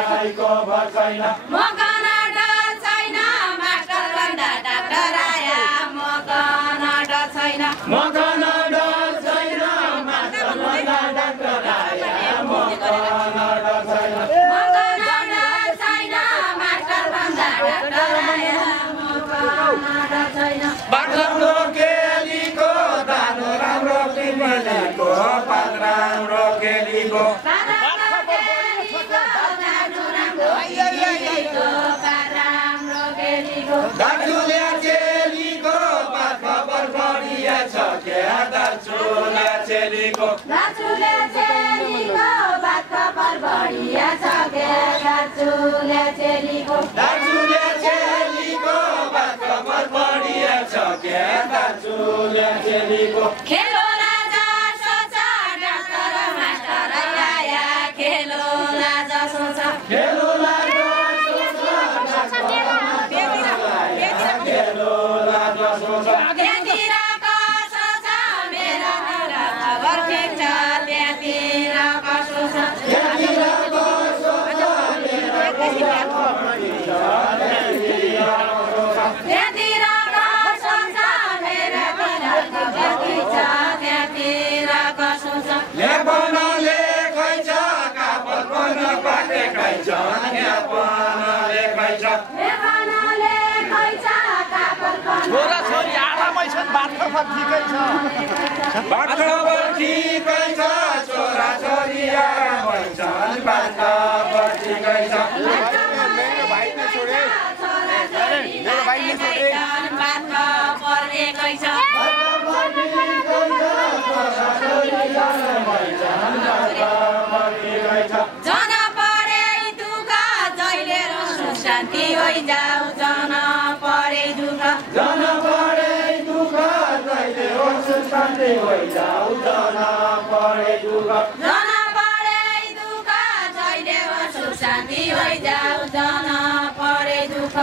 पढाइको भर छैन मकन डर छैन मास्टर भन्दा डाक्टर आया मकन डर छैन मकन डर छैन मास्टर भन्दा डाक्टर आया मकन डर छैन मकन डर छैन मास्टर भन्दा डाक्टर आया मकन डर छैन बाटो रोकेलीको दानो राम्रो किनेलीको पात राम्रो केलीको दाजुले चेलीको पात खबर बढिया छ क्या दाजुले चेलीको दाजुले चेलीको बात खबर बढिया छ क्या दाजुले चेलीको दाजुले चेलीको बात खबर बढिया छ क्या दाजुले चेलीको खेलो राजा सोच डाक्टर मास्टर आया खेलो राजा सोच खेलो छोरा-छोरी आरामै छन् बाटो ठिकै छ बाटो ठिकै छ छोरा-छोरी आरामै छन् बाटो ठिकै छ मेरो भाइले छोडे मेरो भाइले छोडे बाटो परेकै छ जन परे दुःख जहिले शान्ति होइजाऊ जन परे दुःख जन परे दुःख जहिले शान्ति होइजाऊ जन परे दुःख जन परे दुःख जहिले शान्ति होइजाऊ जन परे दुःख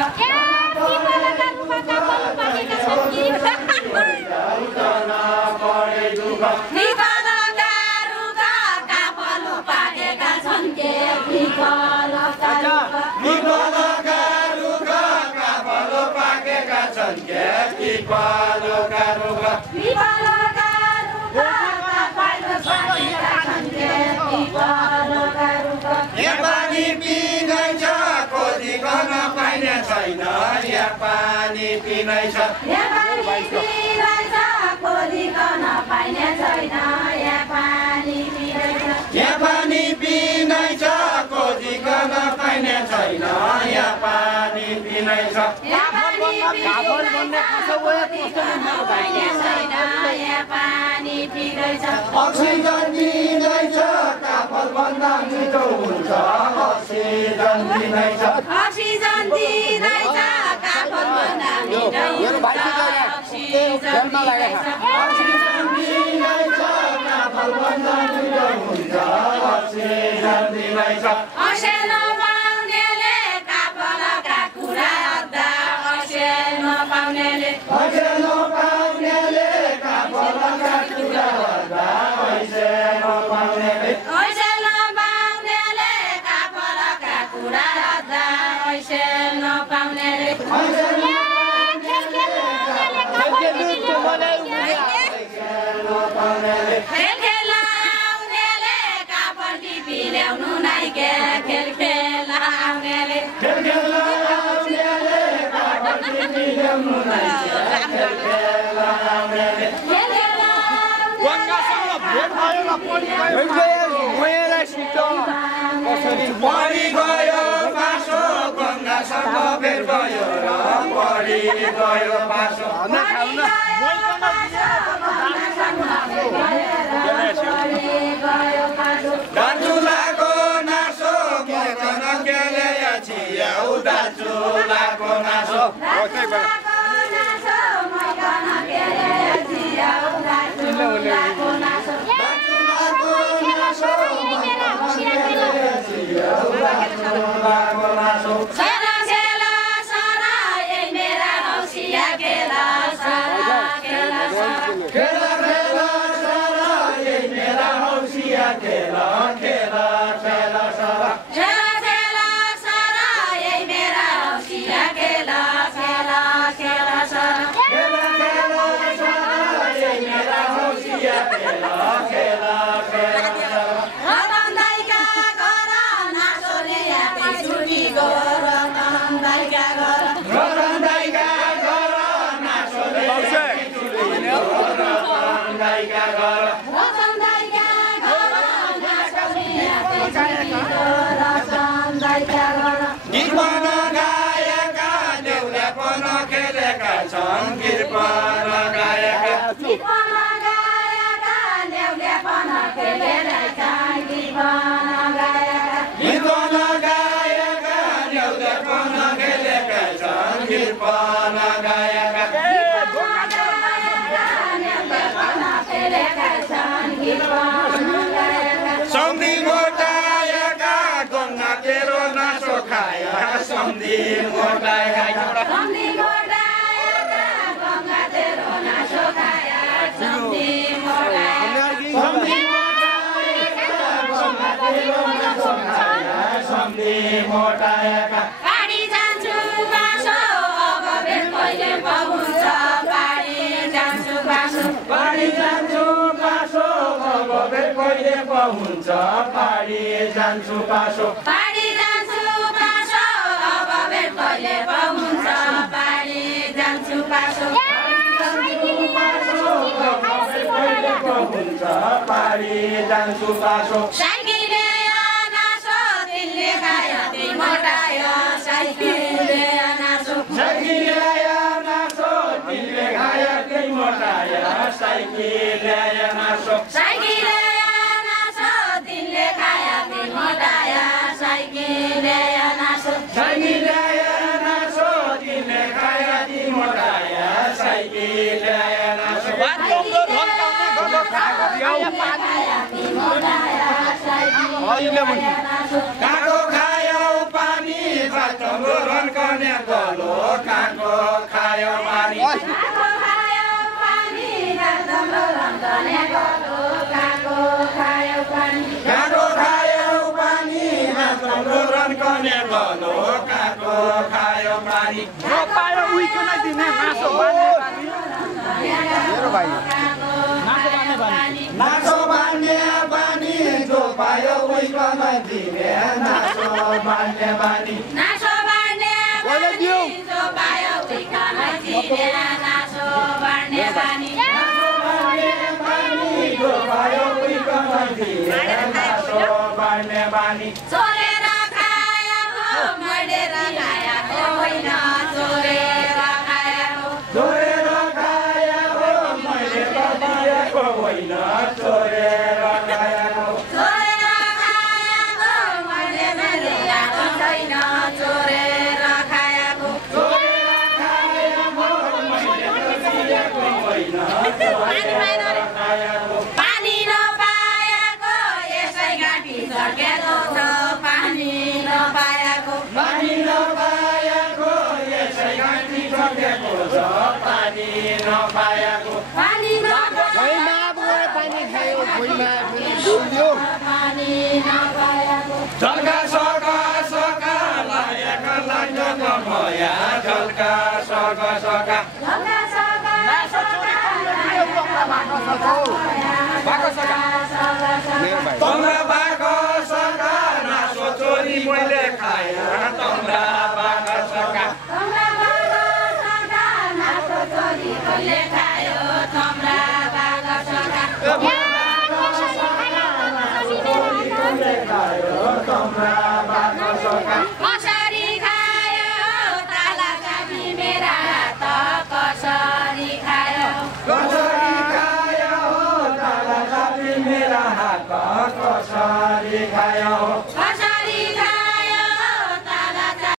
पानी पिनै छ खोजिकन पाइने छैन यहाँ पानी पिनै छ खोजिकन पाइने छैन यहाँ पानी पिनै छ यहाँ पानी पिनै छ खोजिकन पाइने छैन यहाँ पानी पिनै छ अक्सिजन दिँदैछ काफल भन्दा मिठो हुन्छ अक्सिजन दिँदैछ अक्सिजन दिँदैछ काफल भन्दा मिठो हुन्छ अक्सिजन दिँदैछ काफल भन्दा मिठो हुन्छ अक्सिजन दिँदैछ असेल पाउनेले काफलका कुरा अद्दा असेल नपाउनेले काफलका कुरा अद्दा असेल नपाउनेले काफलका कुरा अद्दा असेल नपाउनेले खेलाउनेले काफल टिपी ल्याउनु नै के खेलाउनेले पढी गयो पासो गङ्गासँग भेट भयो र पढी गयो पासो दाजुलाको नासो मकन केले छियाउ दाजुलाको नासो Sara sela sara ei mera hausia kela sara kela sara kela kela sara ei mera hausia kela kela kela sara sara sela छन् गीत पनि गाएका गीत पनि गाएका ल्याउले पनि खेलेरै छन् गीत पनि गाएका गीत पनि गाएका ल्याउले पनि खेलेका छन् गीत पनि गाएका सम्धि मोटाएका गङ्गा तेरो नासो खाया सम्धि मोटाएका सम्धि मोटाएका गङ्गा तेरो नासो खाया सम्धि मोटाएका सम्धि मोटाएका पाडी जान्छु बासो अब बेल कहिले पाउँछ पाडी जान्छु बासो पाडी जान्छु बासो अब बेल कहिले पाउँछ पाडी जान्छु बासो पाडी जान्छु बासो अब बेल कहिले पाउँछ पाडी जान्छु बासो पाडी जान्छु बासो साइकिलले नासो तिनले खायो तिन मोटायो साइकिलले नासो साइकिलले नासो तिनले खायो तिन मोटायो साइकिलले नासो साइकिलले नासो तिनले खायो तिन मोटायो साइकिलले नासो साइकिलले नासो तिनले खायो तिन मोटायो साइकिलले नासो काको खायो पानी भातको रन्कने गलो काको खायो पानी काको खायो पानी भातको रन्कने गलो काको खायो पानी काको खायो पानी भातको रन्कने गलो काको खायो पानी पायो उइको नै दिने मासो बान्ने नासो बान्ने बानी जो पायो उइको नै दिने नासो बान्ने बानी नासो बान्ने बानी जो पायो उइको नै दिने नासो बान्ने बानी जो पायो उइको नै दिने नासो बान्ने बानी चोरेर खाएको मरेर खाएको होइन चोरेर खाएको चोरेर खाएको मैले पाएको होइन चोरेर खाएको चोरेर खाएको मैले ल्याएको छैन चोरेर खाएको चोरेर खाएको मैले ल्याएको होइन चोरेर खाएको पानी नपाएको यसै घाँटी झर्केको छ पानी नपाएको पानी नपाएको यसै घाँटी झर्केको छ पानी नपाएको पानी झल्का सका सका लागेका लाग्छ भया झल्का सका सका तम्रा बाको सका नासो चोरी मैले खाया तम्रा बाको सका कसरी खायो ताला चाबी मेरा हात कसरी खायो कसरी खायो ताला चाबी मेरा हात कसरी खायो